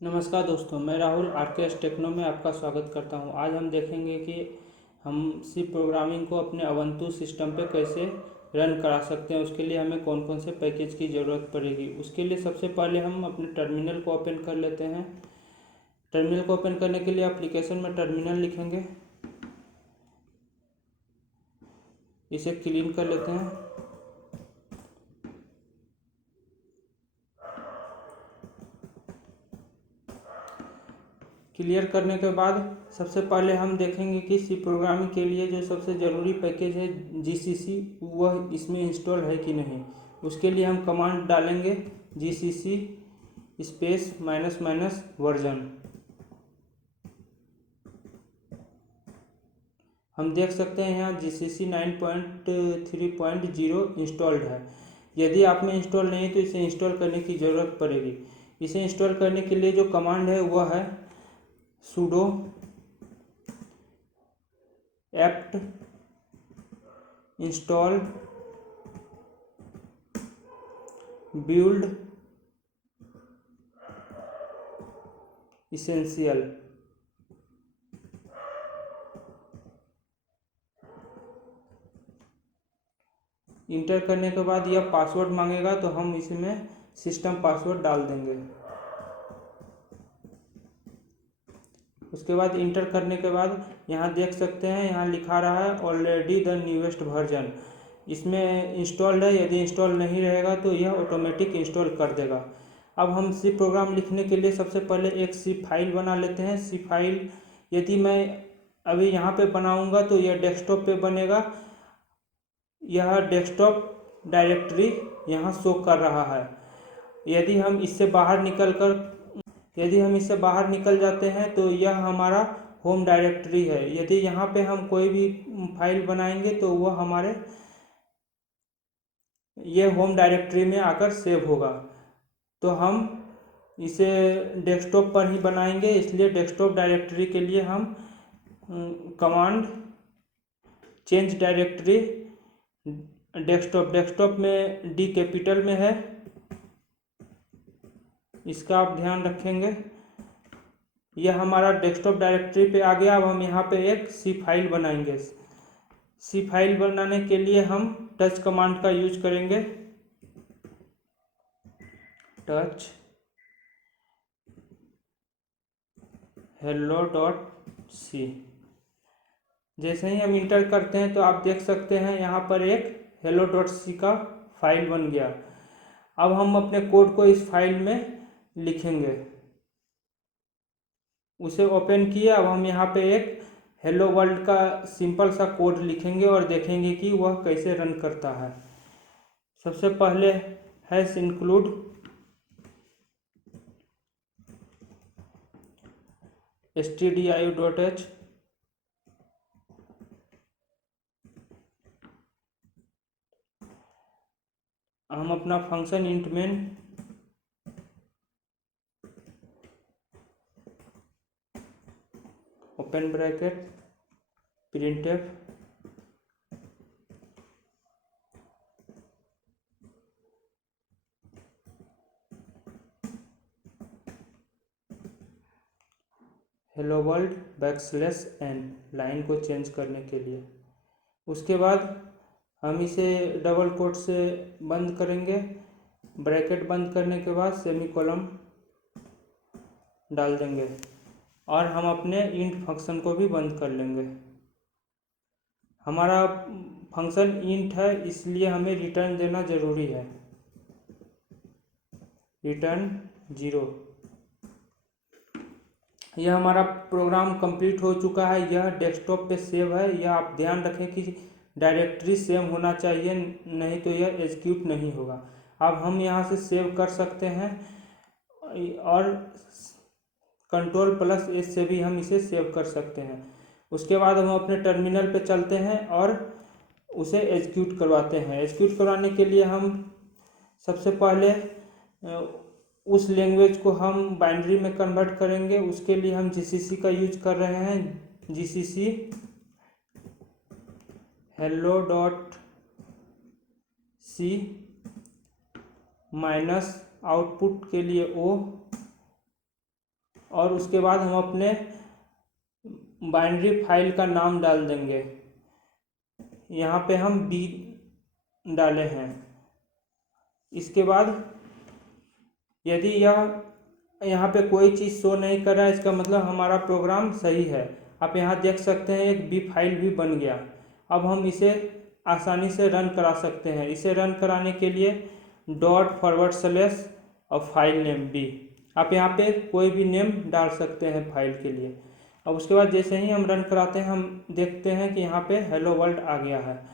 नमस्कार दोस्तों, मैं राहुल आरकेएस टेक्नो में आपका स्वागत करता हूं। आज हम देखेंगे कि हम सी प्रोग्रामिंग को अपने अवंतु सिस्टम पे कैसे रन करा सकते हैं। उसके लिए हमें कौन कौन से पैकेज की ज़रूरत पड़ेगी। उसके लिए सबसे पहले हम अपने टर्मिनल को ओपन कर लेते हैं। टर्मिनल को ओपन करने के लिए एप्लीकेशन में टर्मिनल लिखेंगे, इसे क्लीन कर लेते हैं। क्लियर करने के बाद सबसे पहले हम देखेंगे कि सी प्रोग्रामिंग के लिए जो सबसे ज़रूरी पैकेज है जीसीसी, वह इसमें इंस्टॉल है कि नहीं। उसके लिए हम कमांड डालेंगे GCC space minus minus version. हम देख सकते हैं यहाँ जीसीसी 9.3.0 इंस्टॉल्ड है। यदि आप में इंस्टॉल नहीं है तो इसे इंस्टॉल करने की ज़रूरत पड़ेगी। इसे इंस्टॉल करने के लिए जो कमांड है वह है sudo apt install build essential। Inter करने के बाद यह पासवर्ड मांगेगा तो हम इसमें सिस्टम पासवर्ड डाल देंगे। उसके बाद इंटर करने के बाद यहाँ देख सकते हैं, यहाँ लिखा रहा है ऑलरेडी द न्यूएस्ट वर्जन। इसमें इंस्टॉल्ड है। यदि इंस्टॉल नहीं रहेगा तो यह ऑटोमेटिक इंस्टॉल कर देगा। अब हम सी प्रोग्राम लिखने के लिए सबसे पहले एक सी फाइल बना लेते हैं। सी फाइल यदि मैं अभी यहाँ पे बनाऊँगा तो यह डेस्कटॉप पे बनेगा। यह डेस्कटॉप डायरेक्टरी यहाँ शो कर रहा है। यदि हम इससे बाहर निकल जाते हैं तो यह हमारा होम डायरेक्टरी है। यदि यहाँ पे हम कोई भी फाइल बनाएंगे तो वह हमारे ये होम डायरेक्टरी में आकर सेव होगा। तो हम इसे डेस्कटॉप पर ही बनाएंगे, इसलिए डेस्कटॉप डायरेक्टरी के लिए हम कमांड चेंज डायरेक्टरी डेस्कटॉप में डी कैपिटल में है, इसका आप ध्यान रखेंगे। यह हमारा डेस्कटॉप डायरेक्टरी पे आ गया। अब हम यहाँ पे एक सी फाइल बनाएंगे। सी फाइल बनाने के लिए हम टच कमांड का यूज करेंगे। Touch hello.c। जैसे ही हम इंटर करते हैं तो आप देख सकते हैं यहाँ पर एक hello.c का फाइल बन गया। अब हम अपने कोड को इस फाइल में लिखेंगे। उसे ओपन किया। अब हम यहाँ पे एक हेलो वर्ल्ड का सिंपल सा कोड लिखेंगे और देखेंगे कि वह कैसे रन करता है। सबसे पहले हैश इंक्लूड stdio.h। हम अपना function int main open bracket printf hello world \n line को चेंज करने के लिए। उसके बाद हम इसे डबल कोट से बंद करेंगे। ब्रैकेट बंद करने के बाद सेमीकोलन डाल देंगे और हम अपने इंट फंक्शन को भी बंद कर लेंगे। हमारा फंक्शन इंट है, इसलिए हमें रिटर्न देना ज़रूरी है, रिटर्न 0। यह हमारा प्रोग्राम कंप्लीट हो चुका है। यह डेस्कटॉप पे सेव है। यह आप ध्यान रखें कि डायरेक्टरी सेव होना चाहिए, नहीं तो यह एग्जीक्यूट नहीं होगा। अब हम यहाँ से सेव कर सकते हैं और Ctrl+S से भी हम इसे सेव कर सकते हैं। उसके बाद हम अपने टर्मिनल पे चलते हैं और उसे एग्जीक्यूट करवाते हैं। एग्जीक्यूट करवाने के लिए हम सबसे पहले उस लैंग्वेज को हम बाइनरी में कन्वर्ट करेंगे। उसके लिए हम जीसीसी का यूज कर रहे हैं। जीसीसी hello.c माइनस आउटपुट के लिए ओ और उसके बाद हम अपने बाइनरी फाइल का नाम डाल देंगे। यहाँ पे हम बी डाले हैं। इसके बाद यदि यह यहाँ पे कोई चीज़ शो नहीं कर रहा है, इसका मतलब हमारा प्रोग्राम सही है। आप यहाँ देख सकते हैं एक बी फाइल भी बन गया। अब हम इसे आसानी से रन करा सकते हैं। इसे रन कराने के लिए ./ और फाइल नेम बी, आप यहाँ पे कोई भी नेम डाल सकते हैं फाइल के लिए। अब उसके बाद जैसे ही हम रन कराते हैं, हम देखते हैं कि यहाँ पे हेलो वर्ल्ड आ गया है।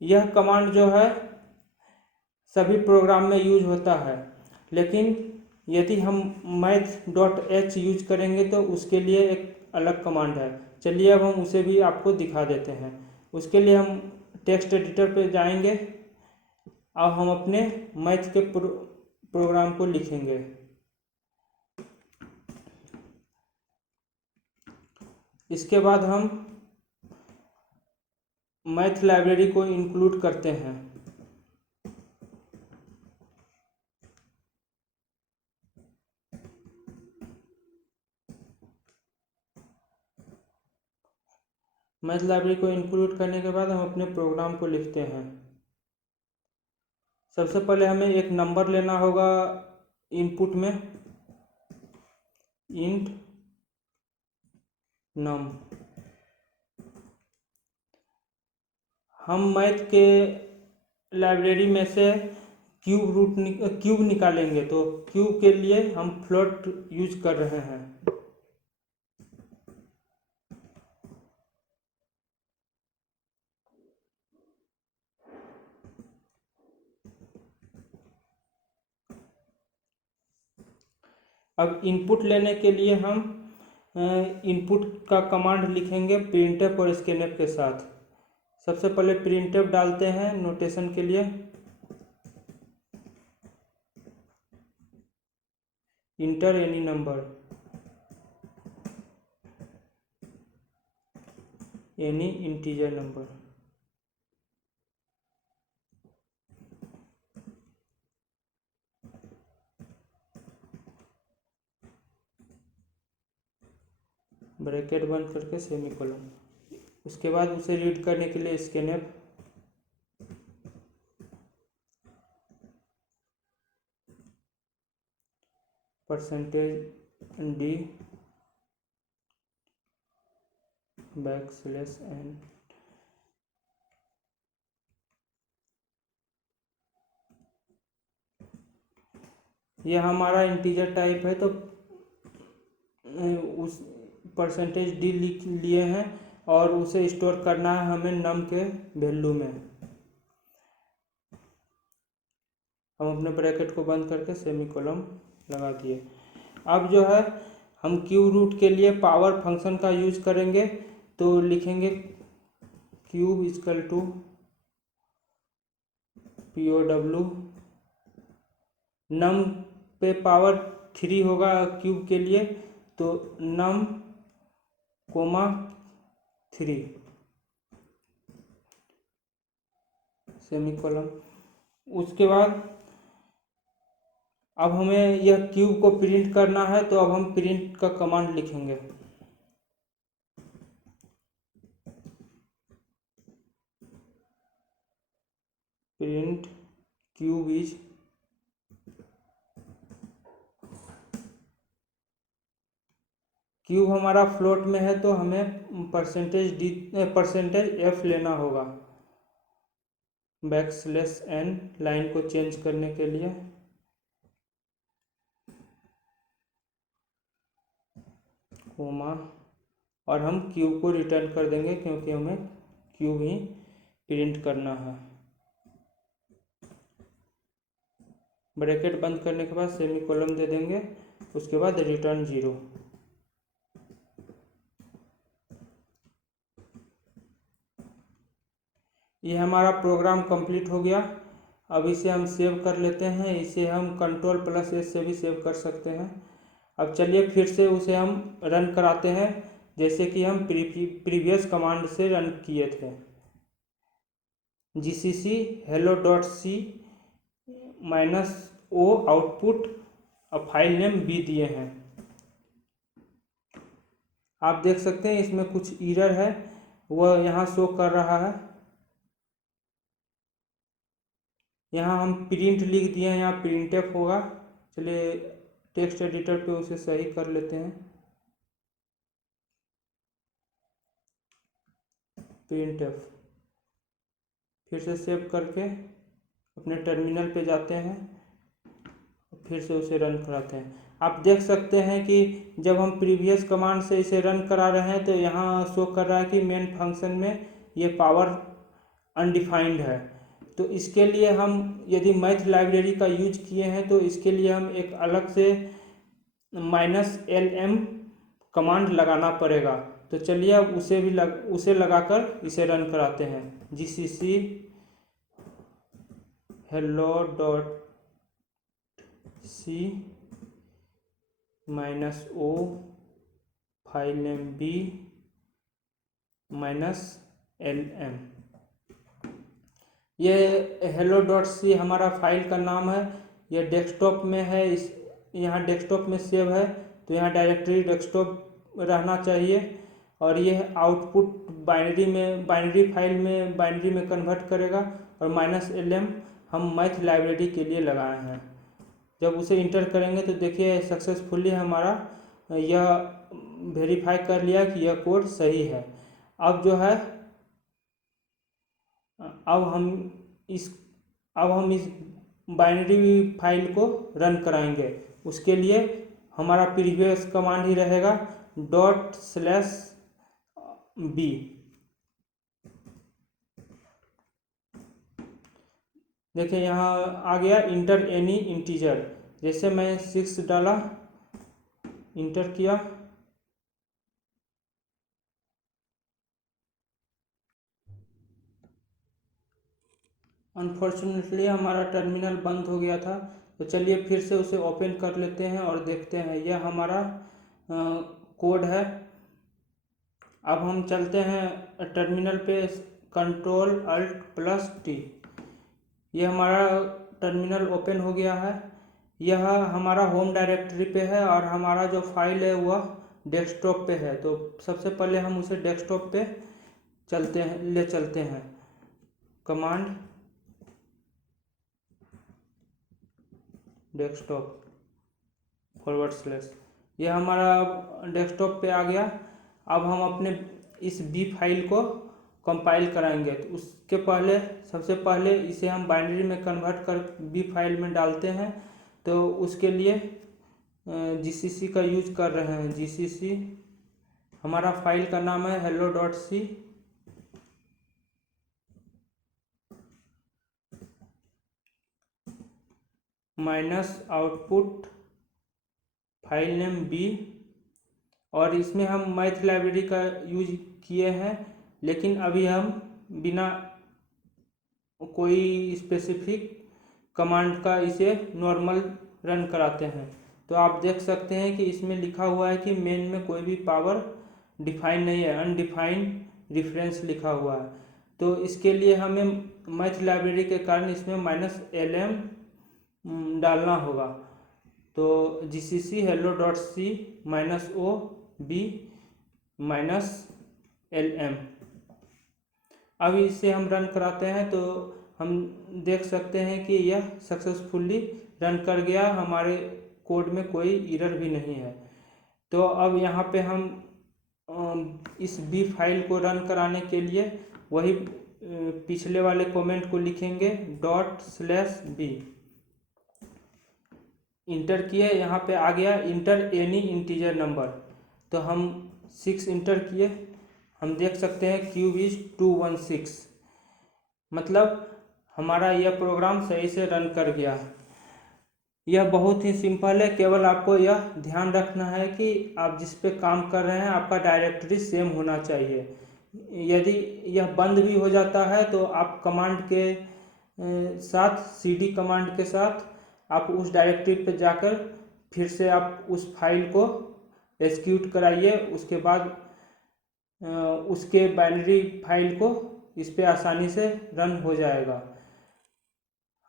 यह कमांड जो है सभी प्रोग्राम में यूज होता है, लेकिन यदि हम math.h यूज करेंगे तो उसके लिए एक अलग कमांड है। चलिए अब हम उसे भी आपको दिखा देते हैं। उसके लिए हम टेक्स्ट एडिटर पे जाएंगे। अब हम अपने मैथ के प्रोग्राम को लिखेंगे। इसके बाद हम मैथ लाइब्रेरी को इंक्लूड करते हैं। मैथ लाइब्रेरी को इंक्लूड करने के बाद हम अपने प्रोग्राम को लिखते हैं। सबसे पहले हमें एक नंबर लेना होगा इनपुट में, इंट नम। हम मैथ के लाइब्रेरी में से क्यूब निकालेंगे, तो क्यूब के लिए हम फ्लोट यूज कर रहे हैं। अब इनपुट लेने के लिए हम इनपुट का कमांड लिखेंगे printf और scanf के साथ। सबसे पहले printf डालते हैं नोटेशन के लिए, inter any number, any integer number. Bracket बंद करके सेमीकोलन। उसके बाद उसे रीड करने के लिए scanf, %d \n। यह हमारा इंटीजर टाइप है, तो उस %d लिख लिए हैं और उसे स्टोर करना है हमें नम के वैल्यू में। हम अपने ब्रैकेट को बंद करके सेमीकोलन लगा दिए। अब जो है हम क्यू रूट के लिए पावर फंक्शन का यूज करेंगे, तो लिखेंगे क्यूब इक्वल टू POW। नम पे पावर 3 होगा क्यूब के लिए, तो नम कोमा 3 सेमीकोलन। उसके बाद अब हमें यह क्यूब को प्रिंट करना है, तो अब हम प्रिंट का कमांड लिखेंगे। प्रिंट क्यूब इज क्यूब हमारा फ्लोट में है, तो हमें %f लेना होगा \n लाइन को चेंज करने के लिए। कोमा, और हम क्यूब को रिटर्न कर देंगे क्योंकि हमें क्यूब ही प्रिंट करना है। ब्रैकेट बंद करने के बाद सेमीकोलन दे देंगे। उसके बाद रिटर्न 0। ये हमारा प्रोग्राम कंप्लीट हो गया। अब इसे हम सेव कर लेते हैं। इसे हम Ctrl+S से भी सेव कर सकते हैं। अब चलिए फिर से उसे हम रन कराते हैं, जैसे कि हम प्रीवियस कमांड से रन किए थे। gcc hello.c -o आउटपुट, अब फाइल नेम b दिए हैं। आप देख सकते हैं इसमें कुछ एरर है, वह यहाँ शो कर रहा है। यहाँ हम प्रिंट लिख दिए हैं, यहाँ प्रिंटफ होगा। चलिए टेक्स्ट एडिटर पे उसे सही कर लेते हैं। प्रिंटफ फिर से सेव करके अपने टर्मिनल पे जाते हैं, फिर से उसे रन कराते हैं। आप देख सकते हैं कि जब हम प्रीवियस कमांड से इसे रन करा रहे हैं तो यहाँ शो कर रहा है कि मेन फंक्शन में ये पावर अनडिफाइंड है। तो इसके लिए हम यदि मैथ लाइब्रेरी का यूज किए हैं तो इसके लिए हम एक अलग से -lm कमांड लगाना पड़ेगा। तो चलिए अब उसे लगाकर इसे रन कराते हैं। gcc hello.c -o file name b -lm। ये hello.c हमारा फाइल का नाम है। यह डेस्कटॉप में है, इस यहाँ डेस्कटॉप में सेव है, तो यहाँ डायरेक्टरी डेस्कटॉप रहना चाहिए। और यह आउटपुट बाइनरी फाइल में बाइनरी में कन्वर्ट करेगा। और -lm हम मैथ लाइब्रेरी के लिए लगाए हैं। जब उसे इंटर करेंगे तो देखिए सक्सेसफुली हमारा यह वेरीफाई कर लिया कि यह कोड सही है। अब जो है अब हम इस बाइनरी फाइल को रन कराएंगे। उसके लिए हमारा प्रीवियस कमांड ही रहेगा ./b। देखिए यहाँ आ गया इंटर एनी इंटीजर। जैसे मैं 6 डाला, इंटर किया, अनफॉर्चुनेटली हमारा टर्मिनल बंद हो गया था। तो चलिए फिर से उसे ओपन कर लेते हैं और देखते हैं। यह हमारा कोड है। अब हम चलते हैं टर्मिनल पे, Ctrl+Alt+T। यह हमारा टर्मिनल ओपन हो गया है। यह हमारा होम डायरेक्टरी पे है और हमारा जो फाइल है वह डेस्कटॉप पे है। तो सबसे पहले हम उसे डेस्कटॉप पे ले चलते हैं। कमांड डेस्कटॉप /, यह हमारा डेस्कटॉप पे आ गया। अब हम अपने इस बी फाइल को कंपाइल कराएंगे। तो उसके पहले सबसे पहले इसे हम बाइनरी में कन्वर्ट कर बी फाइल में डालते हैं। तो उसके लिए जीसीसी का यूज कर रहे हैं। जीसीसी हमारा फाइल का नाम है hello.c -output file name b। और इसमें हम मैथ लाइब्रेरी का यूज किए हैं, लेकिन अभी हम बिना कोई स्पेसिफिक कमांड का इसे नॉर्मल रन कराते हैं। तो आप देख सकते हैं कि इसमें लिखा हुआ है कि मेन में कोई भी पावर डिफाइन नहीं है, अनडिफाइंड रेफरेंस लिखा हुआ है। तो इसके लिए हमें मैथ लाइब्रेरी के कारण इसमें -lm डालना होगा। तो gcc hello.c -o b -lm। अब इसे हम रन कराते हैं तो हम देख सकते हैं कि यह सक्सेसफुली रन कर गया। हमारे कोड में कोई एरर भी नहीं है। तो अब यहाँ पे हम इस बी फाइल को रन कराने के लिए वही पिछले वाले कमेंट को लिखेंगे ./b। इंटर किए, यहाँ पे आ गया इंटर एनी इंटीजर नंबर। तो हम 6 इंटर किए, हम देख सकते हैं क्यूब इज 216। मतलब हमारा यह प्रोग्राम सही से रन कर गया। यह बहुत ही सिंपल है। केवल आपको यह ध्यान रखना है कि आप जिस पे काम कर रहे हैं आपका डायरेक्टरी सेम होना चाहिए। यदि यह बंद भी हो जाता है तो आप कमांड के साथ cd कमांड के साथ आप उस डायरेक्टरी पे जाकर फिर से आप उस फाइल को एग्जीक्यूट कराइए। उसके बाद उसके बाइनरी फाइल को इस पे आसानी से रन हो जाएगा।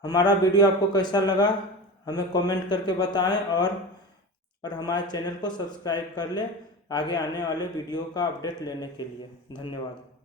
हमारा वीडियो आपको कैसा लगा हमें कमेंट करके बताएं और हमारे चैनल को सब्सक्राइब कर लें। आगे आने वाले वीडियो का अपडेट लेने के लिए। धन्यवाद।